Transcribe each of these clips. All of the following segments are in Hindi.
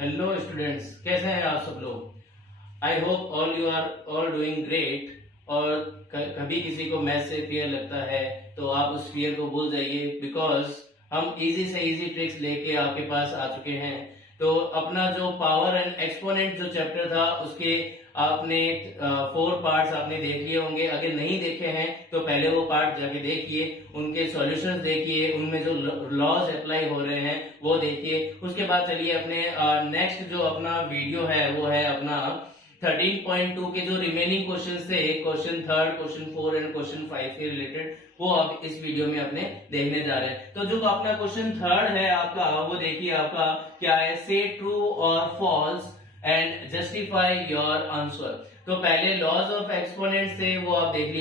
हेलो स्टूडेंट्स, कैसे हैं आप सब लोग। I hope all you are all doing great. और कभी किसी को मैथ से फियर लगता है तो आप उस फियर को भूल जाइए, बिकॉज हम इजी से इजी ट्रिक्स लेके आपके पास आ चुके हैं। तो अपना जो पावर एंड एक्सपोनेंट जो चैप्टर था उसके आपने 4 पार्ट्स आपने देख लिए होंगे। अगर नहीं देखे हैं तो पहले वो पार्ट जाके देखिए, उनके सॉल्यूशंस देखिए, उनमें जो लॉज अप्लाई हो रहे हैं वो देखिए। उसके बाद चलिए अपने नेक्स्ट जो अपना वीडियो है वो है अपना 13.2 के जो रिमेनिंग क्वेश्चन थे, क्वेश्चन 3, क्वेश्चन 4 एंड क्वेश्चन 5 से रिलेटेड, वो अब इस वीडियो में अपने देखने जा रहे हैं। तो जो अपना क्वेश्चन 3 है आपका, वो देखिए आपका क्या है, से ट्रू और false and justify your answer. तो पहले लॉज ऑफ एक्सपोनेंट से वो आप देख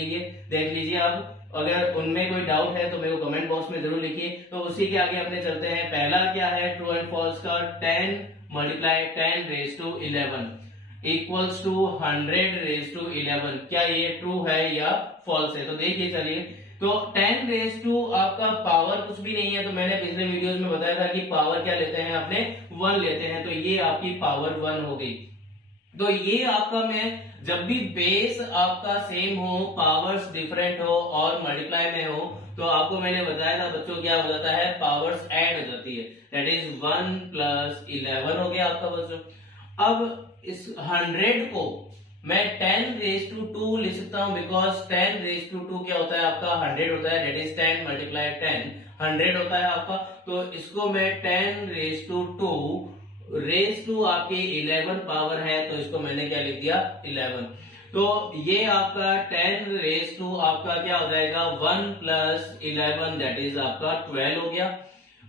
लीजिए आप। अगर उनमें कोई डाउट है तो मेरे को कमेंट बॉक्स में जरूर लिखिए। तो उसी के आगे अपने चलते हैं। पहला क्या है ट्रू एंड फॉल्स का, 10 multiply 10 raise to 11 equals to 100 raise to 11। क्या ये ट्रू है या फॉल्स है? तो देखिए चलिए। तो 10 रेज टू आपका पावर कुछ भी नहीं है, तो मैंने पिछले वीडियोस में बताया था कि पावर क्या लेते हैं, अपने 1 लेते हैं। तो ये आपकी पावर 1 हो गई। तो ये आपका मैं जब भी बेस आपका सेम हो, पावर्स डिफरेंट हो और मल्टीप्लाई में हो, तो आपको मैंने बताया था बच्चों क्या हो जाता है, पावर्स ऐड हो जाती है। दैट इज 1 प्लस 11 हो गया आपका बच्चों। अब इस 100 को मैं 10 रेज टू 2 लिख सकता हूं, बिकॉज 10 रेज टू 2 क्या होता है आपका 100 होता है। दैट इज 10 मल्टीप्लाई 10 100 होता है आपका। तो इसको मैं 10 रेज टू 2 रेज टू आपकी 11 पावर है, तो इसको मैंने क्या लिख दिया 11। तो ये आपका 10 रेज टू आपका क्या हो जाएगा 1 प्लस 11, दैट इज आपका 12 हो गया।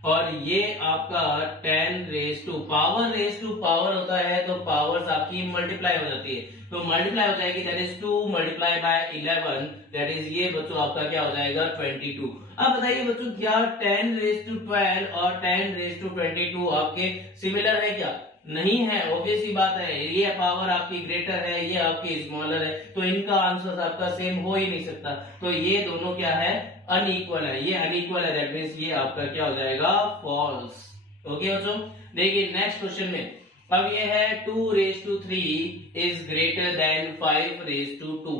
और ये आपका 10 रेज टू पावर होता है, तो पावर्स आपकी मल्टीप्लाई हो जाती है। तो मल्टीप्लाई हो जाएगी, that is 2 multiply by 11, that is ये बच्चों आपका क्या हो जाएगा 22। अब बताइए बच्चों, क्या 10 रेज टू 12 और 10 रेज टू 22 आपके सिमिलर है क्या? नहीं है, ऑब्वियस ही बात है। ये पावर आपकी ग्रेटर है, ये आपकी स्मॉलर है, तो इनका आंसर आपका सेम हो ही नहीं सकता। तो ये दोनों क्या है, अनइक्वल है। ये अनइक्वल है, दैट मींस ये आपका क्या हो जाएगा फॉल्स। ओके बच्चों, देखिए नेक्स्ट क्वेश्चन में। अब ये है 2 raise to 3 is greater than 5 raise to 2।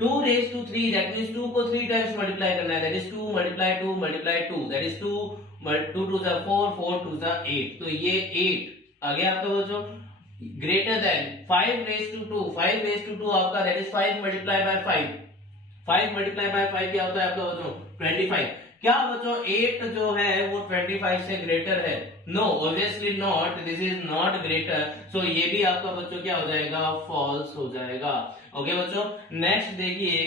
2 raise to 3 that means 2 को 3 टाइम्स मल्टीप्लाई करना है। That is 2 multiply 2 multiply 2, that is 2 2 2 4 4 2 8। तो ये 8 आ गया आपका बच्चों। Greater than 5 raise to 2, 5 raise to 2 आपका that is 5 multiply by 5। 5 multiply by 5 क्या होता है आपका बच्चों 25। क्या बच्चों 8 जो है वो 25 से ग्रेटर है? No, obviously not, this is not greater. So ये भी आपका बच्चों क्या हो जाएगा, फॉल्स हो जाएगा। ओके बच्चों, नेक्स्ट देखिए।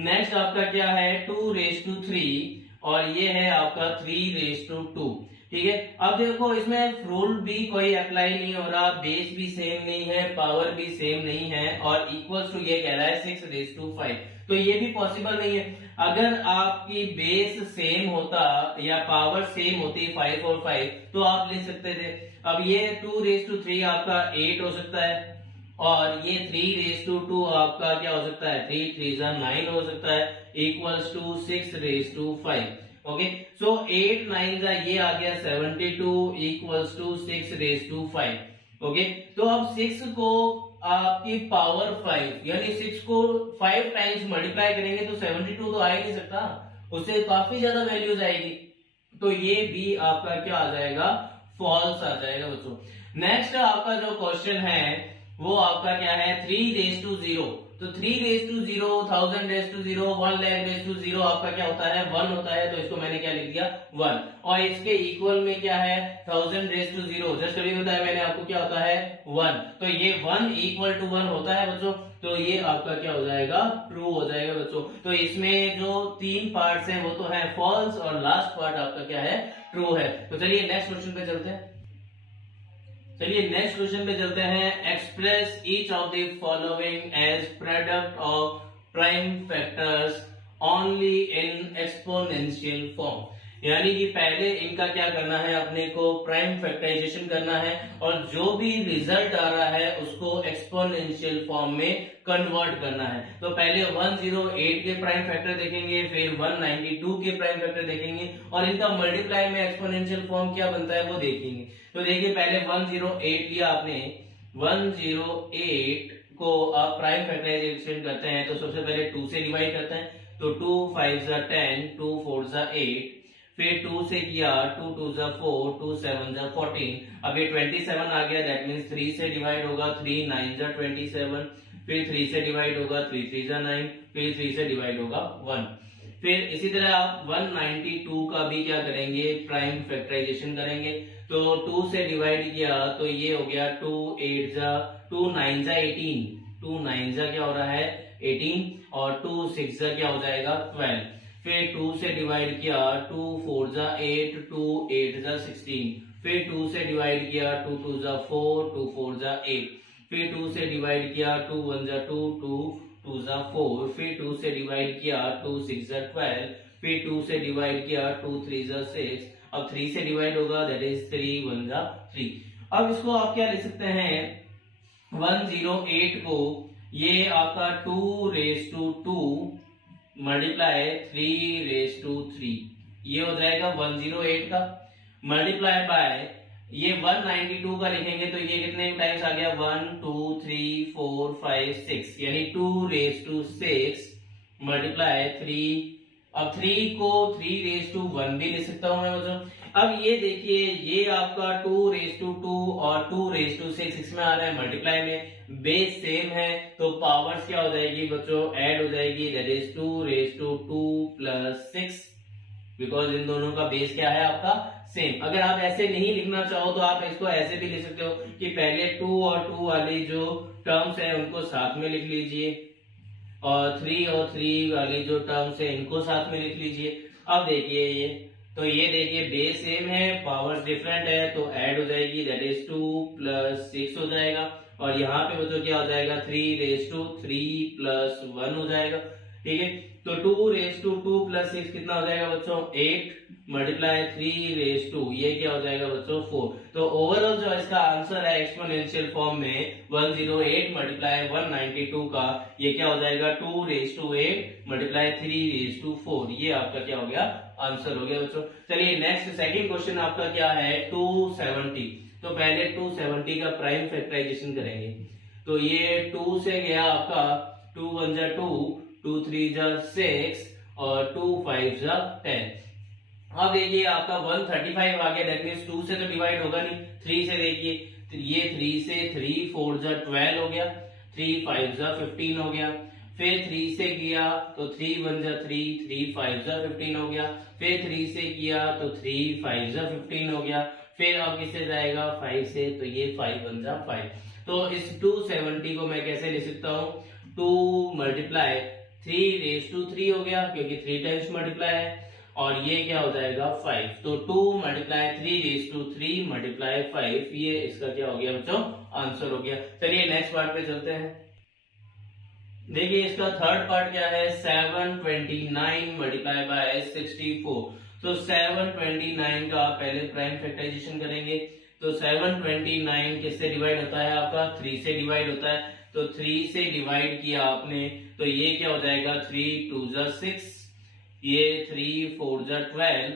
नेक्स्ट आपका क्या है 2 रेज टू 3 और ये है आपका 3 रेज टू 2। ठीक है, अब देखो इसमें रूल भी कोई अप्लाई नहीं हो रहा, बेस भी सेम नहीं है, पावर भी सेम नहीं है, और इक्वल्स टू ये कह रहा है 6 रेज टू 5। तो ये भी पॉसिबल नहीं है। अगर आपकी बेस सेम होता या पावर सेम होती 5 और 5, तो आप लिख सकते थे। अब ये 2 रेज टू 3 आपका 8 हो सकता है, और ये 3 रेज टू 2 आपका क्या हो सकता है 3 3 9 हो सकता है, equals to 6 raise to 5। Okay, so 8 9 का ये आ गया 72 equals to 6 raise to 5। Okay, तो अब 6 को आपकी पावर 5 यानी 6 को 5 टाइम्स मल्टीप्लाई करेंगे तो 72 तो आ ही नहीं सकता, उससे काफी ज्यादा वैल्यूज आएगी। तो ये भी आपका क्या आ जाएगा, फॉल्स आ जाएगा बच्चों। नेक्स्ट आपका जो क्वेश्चन है वो आपका क्या है 3 रेज टू 0। तो 3 raise to 0, 1000 raise to 0, 1 lakh raise to 0 आपका क्या होता है 1 होता है। तो इसको मैंने क्या लिख दिया 1। और इसके इक्वल में क्या है 1000 रेज टू 0, जस्ट अभी बताया मैंने आपको क्या होता है 1। तो ये 1 इक्वल टू 1 होता है बच्चों। तो ये आपका क्या हो जाएगा ट्रू हो जाएगा बच्चों। तो इसमें जो 3 पार्ट्स हैं वो तो है फॉल्स, और लास्ट पार्ट आपका क्या है ट्रू है। तो चलिए नेक्स्ट क्वेश्चन पे चलते हैं। Express each of the following as product of prime factors only in exponential form. यानी कि पहले इनका क्या करना है, अपने को प्राइम फैक्टराइजेशन करना है, और जो भी रिजल्ट आ रहा है उसको एक्सपोनेंशियल फॉर्म में कन्वर्ट करना है। तो पहले 108 के प्राइम फैक्टर देखेंगे, फिर 192 के प्राइम फैक्टर देखेंगे, और इनका मल्टीप्लाई में एक्सपोनेंशियल फॉर्म क्या बनता है वो देखेंगे। तो देखिए पहले 108 लिया आपने, 108 को आप प्राइम फैक्टराइजेशन करते हैं तो सबसे पहले 2 से डिवाइड करते हैं, तो 2 5 जा 10, 2 4 जा 8, फिर 2 से किया 2 2 जा 4, 2 7 जा 14, अब ये 27 आ गया, दैट मीन्स 3 से डिवाइड होगा, 3 9 जा 27, फिर 3 से डिवाइड होगा, 3 3 जा 9, फिर 3 से डिवाइड होगा 1। फिर इसी तरह आप 192 का भी क्या करेंगे, प्राइम फैक्टराइजेशन करेंगे, तो 2 से डिवाइड किया तो ये हो गया 2 8 जा 2 9 जा 18, 2 9 जा क्या हो रहा है 18, और 2 6 जा क्या हो जाएगा 12, फिर 2 से डिवाइड किया 2 4 जा 8, 2 8 जा 16, फिर 2 से डिवाइड किया 2 2 जा 4, 2 4 जा 8, फिर 2 से डिवाइड किया 2 1 जा 2, 2 2 जा 4, फिर 2 से डिवाइड किया 2 6 जा 12, फिर 2 से डिवाइड किया 2 3 जा 6, अब 3 से डिवाइड होगा, दैट इज 3 1 जा 3। अब इसको आप क्या लिख सकते हैं, 108 को ये आपका 2 raise to 2 multiply 3 raise to 3, ये हो जाएगा 108 का, मल्टीप्लाई बाय ये 192 का लिखेंगे तो ये कितने टाइम्स आ गया, 1 2 3 4 5 6, यानी 2 रेज टू 6 मल्टीप्लाई 3, अब 3 को 3 रेज टू 1 भी लिख सकता हूं मैं बच्चों। अब ये देखिए ये आपका 2 रेज टू 2 और 2 रेज टू 6 इसमें आ रहा है मल्टीप्लाई में, बेस सेम है तो पावर्स क्या हो जाएगी बच्चों, ऐड हो जाएगी, that is 2 raise to 2 plus 6, because इन दोनों का बेस क्या है आपका सेम। अगर आप ऐसे नहीं लिखना चाहो तो आप इसको ऐसे भी लिख सकते हो कि पहले 2 और 2 वाली जो टर्म्स है उनको साथ में लिख लीजिए, और 3 और 3 वाली जो टर्म्स है इनको साथ में लिख लीजिए। अब देखिए ये, तो ये देखिए बेस सेम है, पावर्स डिफरेंट है, तो ऐड हो जाएगी, दैट इज 2 प्लस 6 हो जाएगा, और यहाँ पे बच्चों क्या हो जाएगा 3 रेज टू 3 प्लस 1 हो जाएगा, ठीक है। तो 2 रेज टू 2 प्लस 6 कितना हो जाएगा बच्चों 8, मल्टीप्लाई 3 रेज टू ये क्या हो जाएगा बच्चों 4। तो ओवरऑल जो इसका आंसर है एक्सपोनेंशियल फॉर्म में 108 मल्टीप्लाई 192 का ये क्या हो जाएगा 2 raise to 8 multiply 3 raise to 4, ये आपका क्या हो गया आंसर हो गया बच्चों। चलिए नेक्स्ट सेकंड क्वेश्चन आपका क्या है 270, तो पहले 270 का प्राइम फैक्टराइजेशन करेंगे, तो ये 2 से गया आपका 2 1 जा 2, 2 3 जा 6 और 2 5 जा 10। अब देखिए आपका 135 आ गया, दैट मींस 2 से तो डिवाइड होगा नहीं, 3 से देखिए ये 3 से 3 4 जा 12 हो गया, 3 5 जा 15 हो गया, फिर 3 से किया तो 3 1 जा 3, 3 5 जा 15 हो गया, फिर 3 से किया तो 3 5 जा 15 हो गया, फिर अब किससे जाएगा 5 से, तो ये 5 1 जा 5। तो इस 270 को मैं कैसे लिख सकता हूँ, 2 मल्टीप्लाई 3 रेज टू 3 हो गया क्योंकि 3 टाइम्स मल्टीप्लाई है, और ये क्या हो जाएगा 5, तो 2 मल्टीप्लाई 3 रेज टू 3 मल्टीप्लाई 5, ये इसका क्या हो गया बच्चों आंसर हो गया। चलिए नेक्स्ट पार्ट पे चलते हैं। देखिए इसका थर्ड पार्ट क्या है 729 मल्टीप्लाई बाय 64, तो 729 का पहले प्राइम फैक्टराइजेशन करेंगे, तो 729 किससे डिवाइड होता है आपका 3 से डिवाइड होता है, तो 3 से डिवाइड किया आपने तो ये क्या हो जाएगा 3 2 जा 6, ये 3 4 जा 12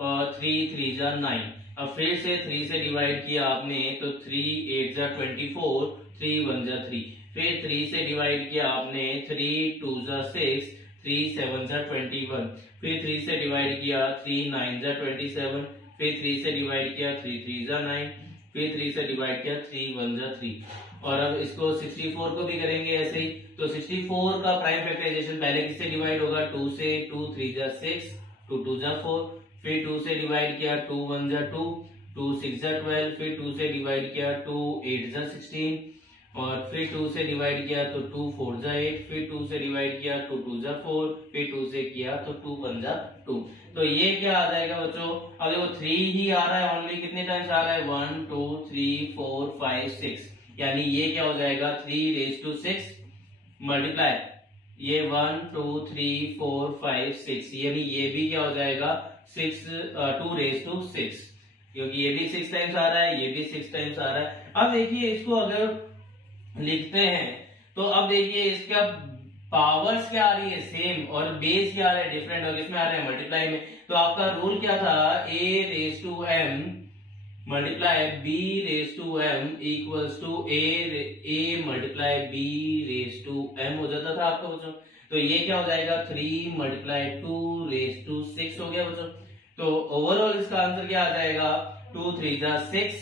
और 3 3 जा 9। अब फिर से 3 से डिवाइड किया आपने तो 3 8 जा 24, 3 1 जा 3, फिर 3 से डिवाइड किया आपने 3 2 जा 6, 3 7 जा 21, फिर 3 से डिवाइड किया 3 9 जा 27, फिर 3 से डिवाइड किया 3 3 जा 9, फिर 3 से डिवाइड किया 3 1 जा 3। और अब इसको 64 को भी करेंगे ऐसे ही, तो 64 का प्राइम फैक्टराइजेशन पहले किससे डिवाइड होगा 2 से, 2 3 जा 6, 2 2 जा 4, फिर 2 से डिवाइड किया 2 1 जा 2, 2 6 जा 12, फिर 2 से डिवाइड किया 2 8 जा 16, और फिर 2 से डिवाइड किया तो 2 4 जा 8, फिर 2 से डिवाइड किया तो 2 जा 4, फिर 2 से किया तो 2 1 जा 2। तो ये क्या आ जाएगा बच्चों, अब देखो 3 ही आ रहा है, ओनली कितने टाइम्स आ रहा है 1 2 3 4 5 6, यानी ये क्या हो जाएगा 3 रेज टू 6 मल्टीप्लाई ये 1 2 3 4 5 6, यानी ये भी क्या हो जाएगा 2 रेज टू 6, क्योंकि ये भी 6 टाइम्स आ रहा है, ये भी 6 टाइम्स आ रहा है। अब देखिए इसको अगर लिखते हैं तो अब देखिए इसका पावर्स क्या आ रही है सेम और बेस क्या आ रहा है डिफरेंट, और किसमें आ रहा है मल्टीप्लाई में। तो आपका रूल क्या था a raise to m multiply B raise to M equals to A multiply B raise to M हो जाता था आपका बच्चों। तो ये क्या हो जाएगा 3 मल्टीप्लाई 2 रेज टू 6 हो गया बच्चों। तो ओवरऑल इसका आंसर क्या आ जाएगा 2 3 जा 6,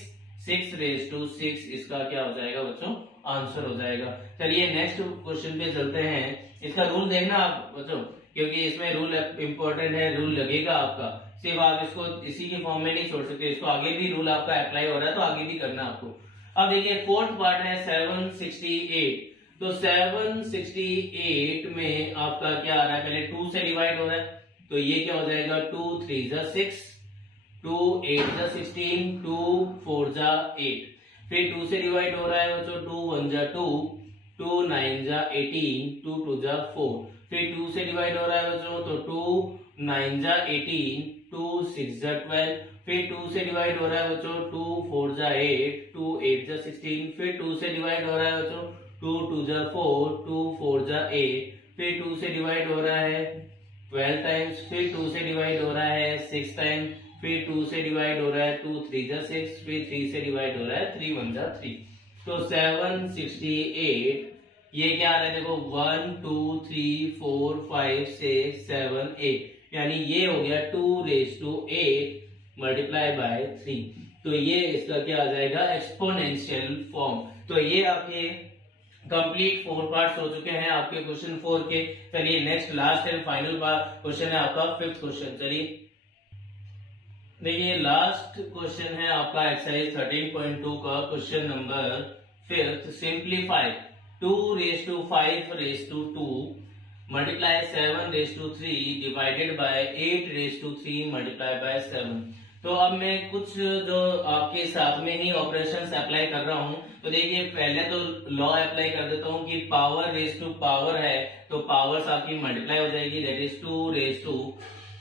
6 रेज टू 6 इसका क्या हो जाएगा बच्चों आंसर हो जाएगा। चलिए नेक्स्ट क्वेश्चन पे चलते हैं। इसका रूल देखना आप बच्चों, क्योंकि इसमें रूल इंपॉर्टेंट है, रूल लगेगा आपका। सिर्फ आप इसको इसी के फॉर्म में नहीं छोड़ सकते, इसको आगे भी रूल आपका अप्लाई हो रहा है तो आगे भी करना आपको। अब देखिए फोर्थ पार्ट है 768। तो 768 में आपका क्या आ रहा है, पहले 2 से डिवाइड हो रहा है, तो ये क्या हो जाएगा 2 3 जा 6, 2 8 जा 16, 2 4 जा 8। फिर 2 से डिवाइड हो रहा है बच्चों 2 1 जा 2, 2 9 जा 18, 2 2 जा 4। फिर 2 से डिवाइड हो रहा है बच्चों तो 2 9 जा 18, 2 6 जा 12। फिर 2 से डिवाइड हो रहा है बच्चों 2 4 जा 8, 2 8 जा 16। फिर 2 से डिवाइड हो रहा है बच्चों 2 2 जा 4, 2 4 जा 8। फिर 2 से डिवाइड हो रहा है 12 टाइम्स। फिर 2 से डिवाइड हो रहा है 6 टाइम्स। फिर 2 से डिवाइड हो रहा है 2 3 जा 6। फिर 3 से डिवाइड हो रहा है 3 1 जा 3। तो 768 ये क्या आ रहा है देखो 1 2 3 4 5 6 7 8, यानी ये हो गया 2 रेज टू 8 मल्टीप्लाई बाय 3। तो ये इसका क्या आ जाएगा एक्सपोनेंशियल फॉर्म। तो ये आपके कंप्लीट 4 पार्ट्स हो चुके हैं आपके क्वेश्चन 4 के। चलिए next last and final question है आपका 5th क्वेश्चन। चलिए देखिए लास्ट क्वेश्चन है आपका एक्सरसाइज 13.2 का question number 5th। Simplify 2 raise to 5 raise to 2 multiply 7 raise to 3 divided by 8 raise to 3 multiply by 7। तो अब मैं कुछ जो आपके साथ में ही ऑपरेशंस अप्लाई कर रहा हूं। तो देखिए पहले तो लॉ अप्लाई कर देता हूं कि पावर रेज टू पावर है तो पावर्स आपकी मल्टीप्लाई हो जाएगी, that is 2 raise to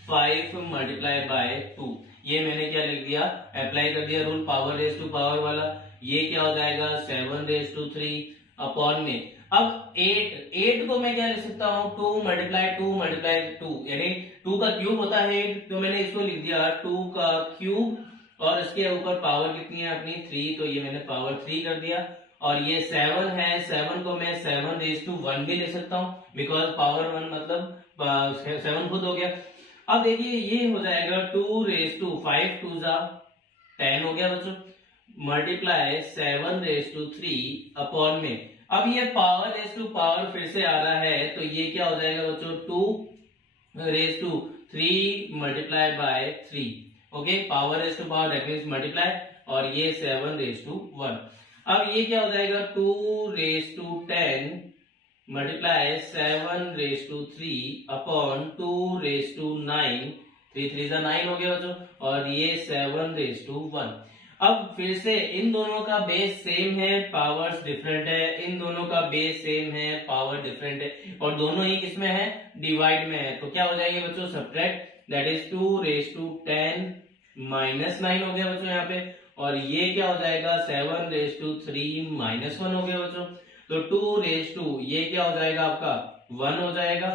5 multiply by 2। ये मैंने क्या लिख दिया अप्लाई कर दिया rule power raise to power वाला। ये क्या हो जाएगा 7 रेज टू 3 अपॉन में। अब 8 को मैं क्या लिख सकता हूँ 2 मल्टीप्लाई 2 मल्टीप्लाई 2, यानी 2 का क्यूब होता है 8, तो मैंने इसको लिख दिया 2 का क्यूब और इसके ऊपर पावर कितनी है अपनी 3, तो ये मैंने पावर 3 कर दिया। और ये 7 है, 7 को मैं 7 रेज टू 1 भी ले सकता हूँ बिकॉज पावर 1 मतलब 7 खुद हो गया। अब देखिए ये हो जाएगा 2 रेज टू 5 2 जा 10 हो गया बच्चों मल्टीप्लाई 7 रेज टू 3 अपॉन में। अब ये पावर रेज टू पावर फिर से आ रहा है तो ये क्या हो जाएगा बच्चों 2 raise to 3 multiply by 3। Okay power raise to power that means multiply और ये 7 रेज टू 1। अब ये क्या हो जाएगा 2 raise to 10 multiply 7 raise to 3 upon 2 raise to 9, 3 3 जा 9 हो गया बच्चों और ये 7 रेज टू 1। अब फिर से इन दोनों का बेस सेम है पावर्स डिफरेंट है, इन दोनों का बेस सेम है पावर डिफरेंट है और दोनों ही किसमें है डिवाइड में है। तो क्या हो जाएंगे बच्चों subtract that is 2 raise to 10 minus 9 हो गया बच्चों यहाँ पे और ये क्या हो जाएगा 7 रेज टू 3 माइनस 1 हो गया बच्चों। तो 2 रेज टू ये क्या हो जाएगा आपका 1 हो जाएगा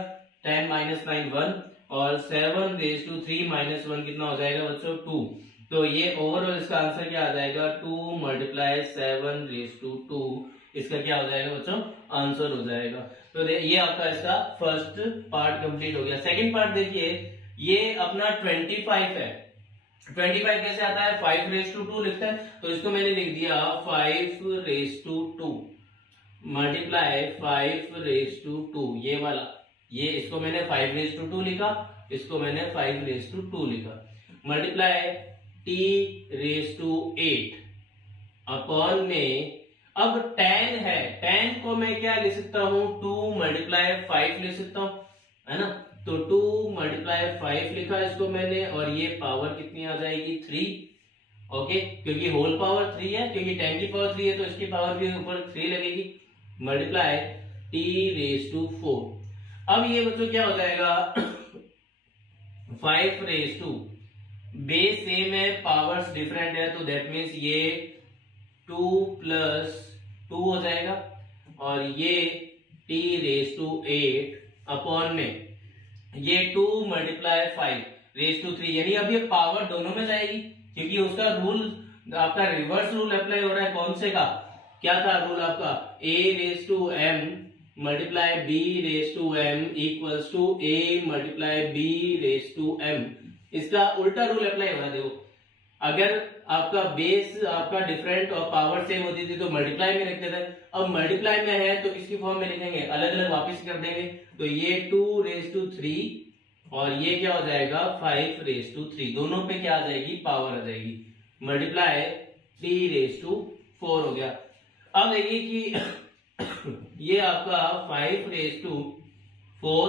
10 माइनस 9 1 और 7 रेज टू 3 माइनस 1 कितना हो जाएगा बच्चों 2। तो ये ओवरऑल इसका आंसर क्या आ जाएगा 2 मल्टीप्लाई 7 रेज टू 2 इसका क्या हो जाएगा बच्चों आंसर हो जाएगा। तो ये आपका इसका फर्स्ट पार्ट कंप्लीट हो गया। सेकंड पार्ट देखिए ये अपना 25 है। 25 कैसे आता है 5 रेज टू 2 लिखता है तो इसको मैंने लिख दिया 5 raise to 2 multiply 5 raise to 2 ये वाला, ये इसको मैंने 5 रेज टू 2 लिखा, इसको मैंने 5 रेज टू 2 लिखा multiply t raise to 8 upon में। अब 10 है 10 को मैं क्या लिख सकता हूं 2 मल्टीप्लाई 5 लिख सकता हूं है ना। तो 2 मल्टीप्लाई 5 लिखा इसको मैंने और ये पावर कितनी आ जाएगी 3। ओके क्योंकि होल पावर 3 है, क्योंकि 10 की पावर 3 है तो इसकी पावर के ऊपर 3 लगेगी मल्टीप्लाई t रेज टू 4। अब ये बच्चों क्या हो जाएगा 5 रेज टू बेस सेम है पावर्स डिफरेंट है तो दैट मीन्स ये 2 प्लस 2 हो जाएगा और ये t रेज टू 8 अपॉन में ये 2 मल्टीप्लाई 5 रेज टू 3, यानी अब ये पावर दोनों में जाएगी क्योंकि उसका रूल आपका रिवर्स रूल अप्लाई हो रहा है कौन से का, क्या था रूल आपका, a raise to m multiply b raise to m equals to a multiply b raise to m। इसका उल्टा रूल अप्लाई हो रहा है। देखो अगर आपका बेस आपका डिफरेंट और पावर सेम होती थी तो मल्टीप्लाई में लिखते थे, अब मल्टीप्लाई में है तो किसकी फॉर्म में लिखेंगे, अलग अलग वापस कर देंगे। तो ये 2 रेज टू 3 और ये क्या हो जाएगा 5 रेज टू 3, दोनों पे क्या आ जाएगी पावर आ जाएगी, मल्टीप्लाई 3 रेज टू 4 हो गया। अब देखिए कि ये आपका 5 raise to 4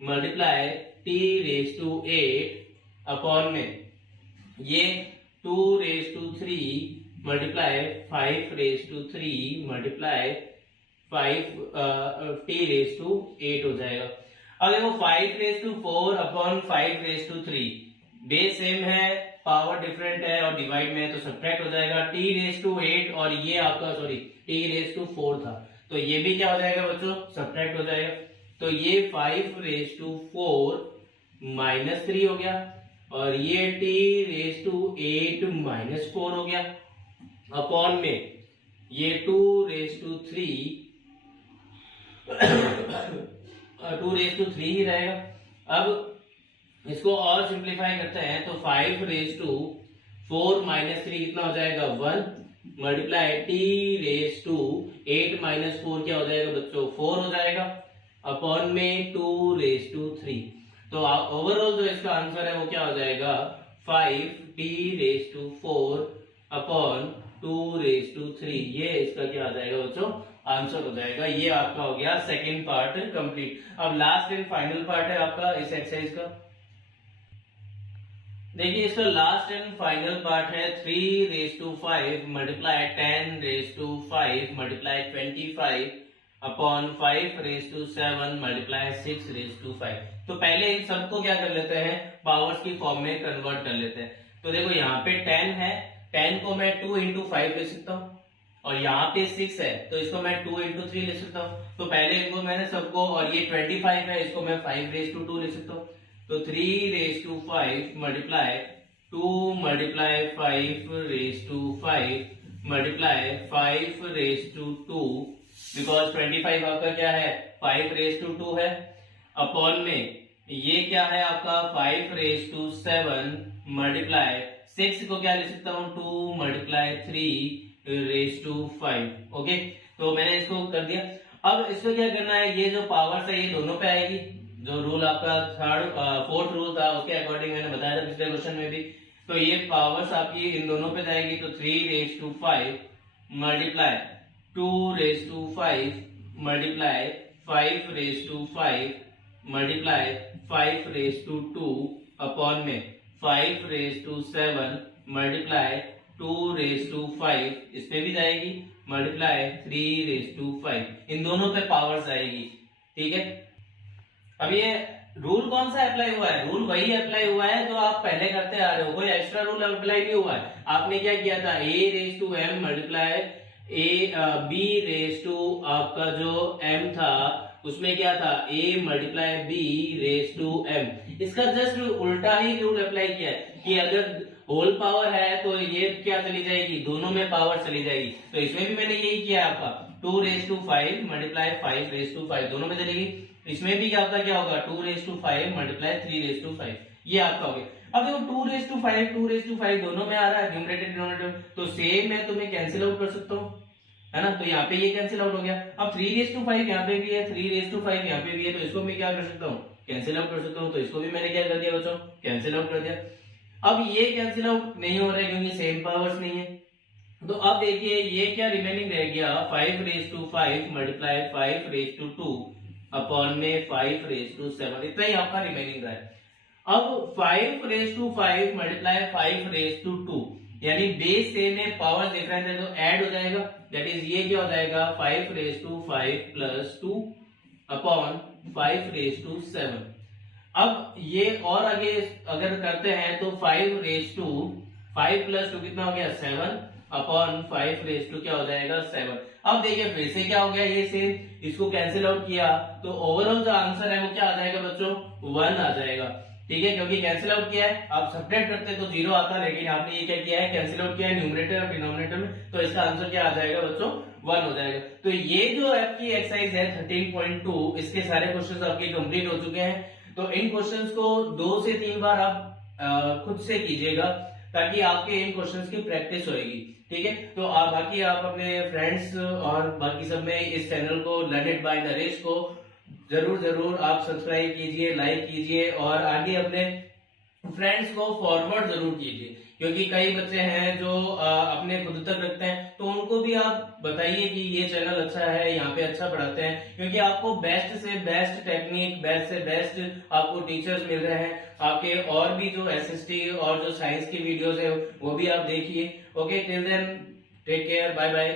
multiply t raise to 8 upon में ये 2 raise to 3 multiply 5 raise to 3 multiply 5 t raise to 8 हो जाएगा। अब देखो 5 raise to 4 upon 5 raise to 3, base same है पावर डिफरेंट है और डिवाइड में है तो सब्ट्रैक्ट हो जाएगा। t रेज टू 8 और ये आपका सॉरी t रेज टू 4 था तो ये भी क्या हो जाएगा बच्चों, सब्ट्रैक्ट हो जाएगा। तो ये 5 रेज टू 4 माइनस 3 हो गया और ये t रेज टू 8 माइनस 4 हो गया अपॉन में ये 2 रेज टू 3 ही रहेगा। अब इसको और सिंप्लीफाई करते हैं तो 5 रेज टू 4 माइनस 3 कितना हो जाएगा 1 multiply t raise to 8 minus 4 क्या हो जाएगा बच्चों 4 हो जाएगा अपॉन में 2 रेज टू 3। तो ओवरऑल जो इसका आंसर है वो क्या हो जाएगा 5t raise to 4 upon 2 raise to 3, ये इसका क्या आ जाएगा बच्चों आंसर हो जाएगा। ये आपका हो गया सेकेंड पार्ट कंप्लीट। अब लास्ट एंड फाइनल पार्ट है आपका इस एक्सरसाइज का। देखिए इसका लास्ट एंड फाइनल पार्ट है 3 raise to 5 multiply 10 raise to 5 multiply 25 upon 5 raise to 7 multiply 6 raise to 5। तो पहले इन सबको क्या कर लेते हैं पावर्स की फॉर्म में कन्वर्ट कर लेते हैं। तो देखो यहाँ पे 10 है, 10 को मैं 2 इंटू 5 लिख सकता हूँ और यहाँ पे 6 है तो इसको मैं 2 इंटू 3 लिख सकता हूँ। तो पहले इनको मैंने सबको, और ये 25 है इसको मैं 5 रेज टू 2 लिख सकता हूँ। तो 3 raise to 5 multiply 2 multiply 5 raise to 5 multiply 5 raise to 2 because 25 आपका क्या है 5 रेज टू 2 है अपॉन में ये क्या है आपका 5 रेज टू 7 मल्टीप्लाई 6 को क्या लिख सकता हूँ 2 मल्टीप्लाई 3 रेज टू 5। ओके तो मैंने इसको कर दिया। अब इसको क्या करना है, ये जो पावर्स है ये दोनों पे आएगी, जो रूल आपका फोर्थ रूल था उसके अकॉर्डिंग मैंने बताया था पिछले क्वेश्चन में भी। तो ये पावर्स आपकी इन दोनों पे जाएगी तो 3 raise to 5 multiply 2 raise to 5 multiply 5 raise to 5 multiply 5 raise to 2 upon में 5 raise to 7 multiply 2 raise to 5 इस पे भी जाएगी मल्टीप्लाई 3 रेज टू 5, इन दोनों पे पावर्स आएगी। ठीक है, अब ये रूल कौन सा अप्लाई हुआ है, रूल वही अप्लाई हुआ है जो आप पहले करते आ रहे हो, कोई एक्स्ट्रा रूल अप्लाई नहीं हुआ है। आपने क्या किया था a raise to m multiply b raise to आपका जो m था उसमें क्या था a multiply b raise to m, इसका जस्ट उल्टा ही रूल अप्लाई किया है कि अगर होल पावर है तो ये क्या चली जाएगी दोनों में पावर चली जाएगी। तो इसमें भी मैंने यही किया आपका 2 raise to 5 multiply 5 raise to 5 दोनों में चलेगी। इसमें भी आपका क्या होगा 2 raise to 5 multiply 3 raise to 5, ये आपका हो गया। अब देखो 2 रेज टू 5 2 रेज टू 5 दोनों में आ रहा है न्यूमरेटर डिनोमिनेटर, तो सेम मैं तुम्हें कैंसिल आउट कर सकता हूँ है ना, तो यहाँ पे ये कैंसिल आउट हो गया। अब 3 रेज टू 5 यहाँ पे भी है 3 रेज टू 5 यहाँ पे भी है, तो इसको मैं क्या कर सकता हूँ कैंसिल आउट कर सकता हूँ। तो इसको भी मैंने क्या कर दिया बच्चों कैंसिल आउट कर दिया। अब ये कैंसिल आउट नहीं हो रहा है क्योंकि सेम पावर्स नहीं है। तो अब देखिए ये क्या रिमेनिंग रह गया 5 raise to 5 multiply 5 raise to 2 upon में 5 रेज टू 7, इतना ही आपका रिमेनिंग रहा है। अब 5 raise to 5 multiply 5 raise to 2 यानी बेस सेम है पावर डिफरेंस है तो ऐड हो जाएगा, दैट इज ये क्या हो जाएगा 5 raise to 5 plus 2 upon 5 raise to 7। अब ये और आगे अगर करते हैं तो 5 रेज टू 5 प्लस 2 कितना हो गया 7 अपॉन 5 रेज टू क्या हो जाएगा 7। अब देखिए फिर से क्या हो गया ये सेम, इसको कैंसिल आउट किया तो ओवरऑल जो आंसर है वो क्या आ जाएगा बच्चों 1 आ जाएगा। ठीक है, क्योंकि कैंसिल आउट किया है, आप सब्ट्रैक्ट करते तो 0 आता, लेकिन आपने ये क्या किया है, कैंसिल आउट किया है न्यूमरेटर और डिनोमिनेटर में, तो इसका आंसर क्या आ जाएगा बच्चों, 1 हो जाएगा। तो ये जो आपकी एक्सरसाइज है 13.2, इसके सारे क्वेश्चंस आपके कंप्लीट हो चुके हैं। तो इन क्वेश्चंस को 2 से 3 बार आप खुद से कीजिएगा, ताकि आपके इन क्वेश्चंस की प्रैक्टिस होगी। ठीक है, तो आप बाकी आप अपने फ्रेंड्स और बाकी सब में इस चैनल को लर्न इट बाय नरेश को जरूर आप सब्सक्राइब कीजिए, लाइक कीजिए और आगे अपने फ्रेंड्स को फॉरवर्ड जरूर कीजिए, क्योंकि कई बच्चे हैं जो अपने खुद तक रखते हैं, तो उनको भी आप बताइए कि ये चैनल अच्छा है, यहाँ पे अच्छा पढ़ाते हैं, क्योंकि आपको बेस्ट से बेस्ट टेक्निक, बेस्ट से बेस्ट आपको टीचर्स मिल रहे हैं। आपके और भी जो एसएसटी और जो साइंस की वीडियोस है वो भी आप देखिए। Okay, till then take care, bye bye.